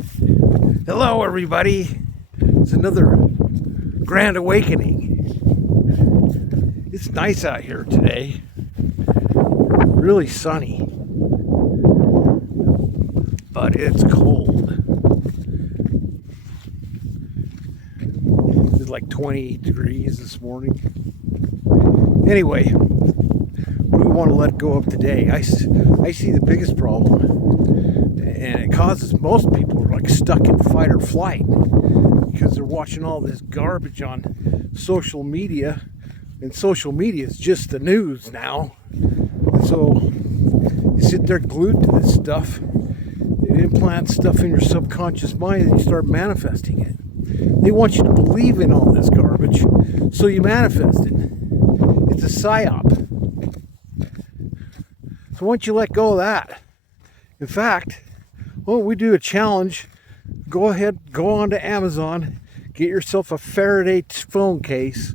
Hello everybody, it's another grand awakening. It's nice out here today, really sunny, but it's cold. It's like 28 degrees this morning. Anyway, what do we want to let go of today? I see the biggest problem, and it causes most people are like stuck in fight or flight because they're watching all this garbage on social media, and social media is just the news now. So you sit there glued to this stuff, it implants stuff in your subconscious mind, and you start manifesting it. They want you to believe in all this garbage, so you manifest it. It's a psyop. So once you let go of that, in fact, well, we do a challenge. Go ahead, go on to Amazon, get yourself a Faraday phone case,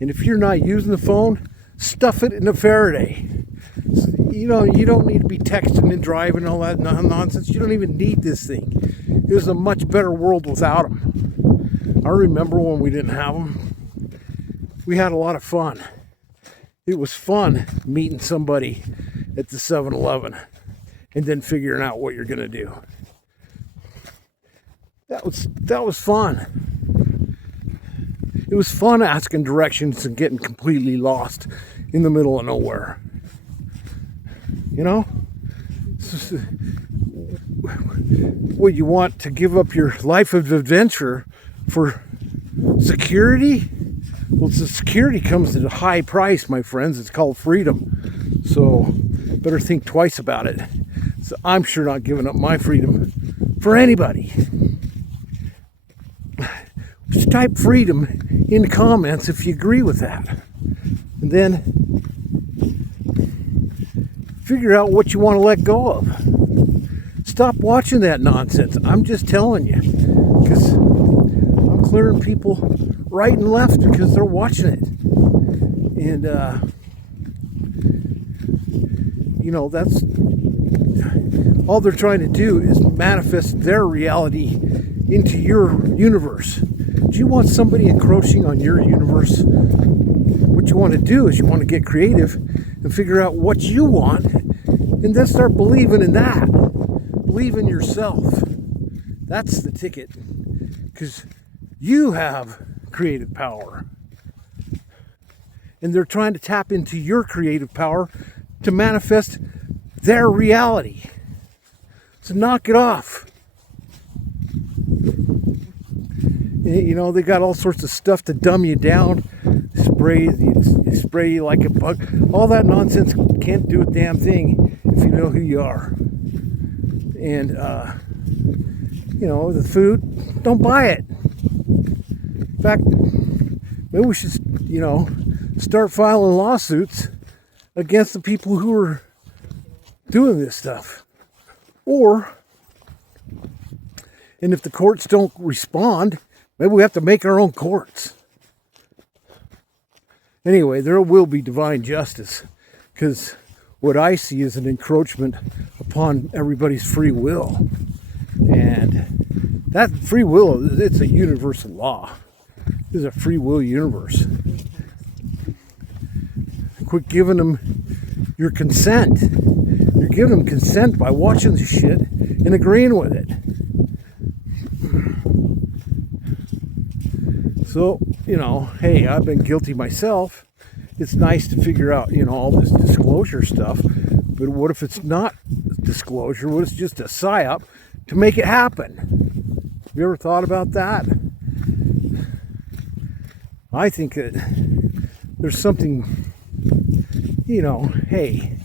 and if you're not using the phone, stuff it in a Faraday. You know, you don't need to be texting and driving and all that nonsense. You don't even need this thing. It was a much better world without them. I remember when we didn't have them. We had a lot of fun. It was fun meeting somebody at the 7-Eleven and then figuring out what you're going to do. That was fun. It was fun asking directions and getting completely lost in the middle of nowhere. You know? What, you want to give up your life of adventure for security? Well, the security comes at a high price, my friends. It's called freedom. So better think twice about it. So I'm sure not giving up my freedom for anybody. Just type freedom in the comments if you agree with that. And then figure out what you want to let go of. Stop watching that nonsense. I'm just telling you. Because I'm clearing people right and left because they're watching it. And, you know, that's all they're trying to do is manifest their reality into your universe. Do you want somebody encroaching on your universe? What you want to do is you want to get creative and figure out what you want and then start believing in that. Believe in yourself. That's the ticket. Because you have creative power. And they're trying to tap into your creative power to manifest their reality. So knock it off. You know, they got all sorts of stuff to dumb you down, spray you like a bug. All that nonsense can't do a damn thing if you know who you are. And, you know, the food, don't buy it. In fact, maybe we should, you know, start filing lawsuits against the people who are doing this stuff. Or, and if the courts don't respond, maybe we have to make our own courts. Anyway, there will be divine justice, because what I see is an encroachment upon everybody's free will. And that free will, it's a universal law. It's a free will universe. Quit giving them your consent. You're giving them consent by watching the shit and agreeing with it. So, you know, hey, I've been guilty myself. It's nice to figure out, you know, all this disclosure stuff. But what if it's not disclosure? What if it's just a psyop to make it happen? Have you ever thought about that? I think that there's something, you know, hey,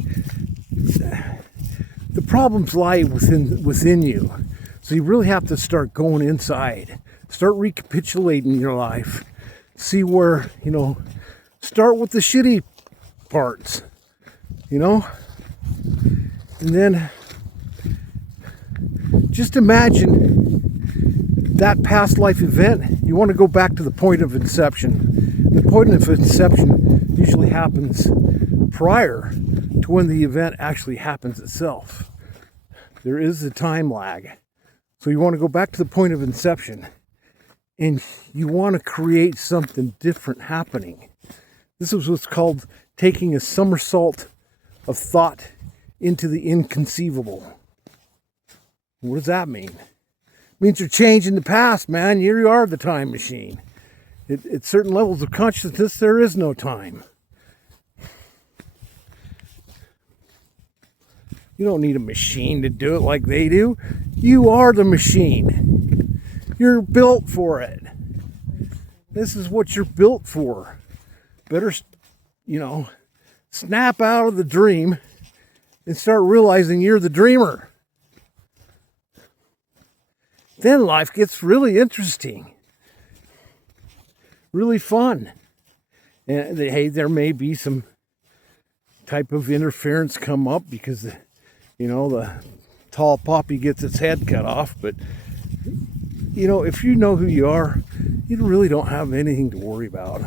the problems lie within you. So you really have to start going inside. Start recapitulating your life. See where, you know, start with the shitty parts, you know? And then just imagine that past life event. You want to go back to the point of inception. The point of inception usually happens prior to when the event actually happens itself. There is a time lag. So you want to go back to the point of inception, and you want to create something different happening. This is what's called taking a somersault of thought into the inconceivable. What does that mean? It means you're changing the past, man. You are the time machine. At certain levels of consciousness, there is no time. You don't need a machine to do it like they do. You are the machine. You're built for it. This is what you're built for. Better, snap out of the dream and start realizing you're the dreamer. Then life gets really interesting, really fun. And hey, there may be some type of interference come up because, the tall poppy gets its head cut off. But, if you know who you are, you really don't have anything to worry about.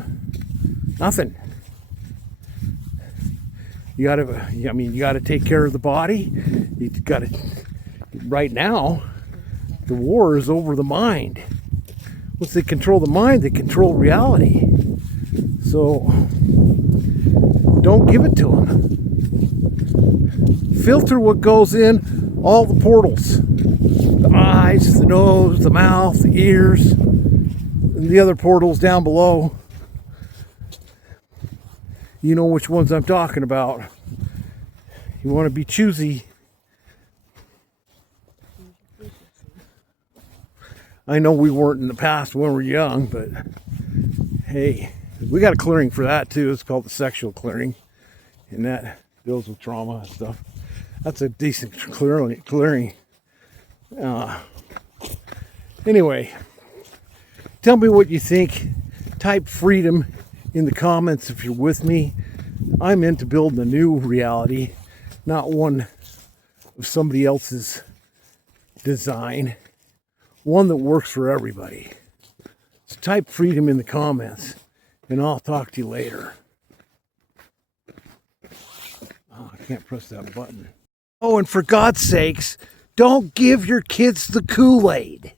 Nothing. You gotta take care of the body. You gotta, right now, the war is over the mind. Once they control the mind, they control reality. So, don't give it to them. Filter what goes in all the portals. The eyes, the nose, the mouth, the ears, and the other portals down below. You know which ones I'm talking about. You want to be choosy. I know we weren't in the past when we were young, but hey, we got a clearing for that too. It's called the sexual clearing, and that deals with trauma and stuff. That's a decent clearing. Anyway, tell me what you think. Type freedom in the comments if you're with me. I'm into building a new reality, not one of somebody else's design. One that works for everybody. So type freedom in the comments, and I'll talk to you later. Oh, I can't press that button. Oh, and for God's sakes, don't give your kids the Kool-Aid.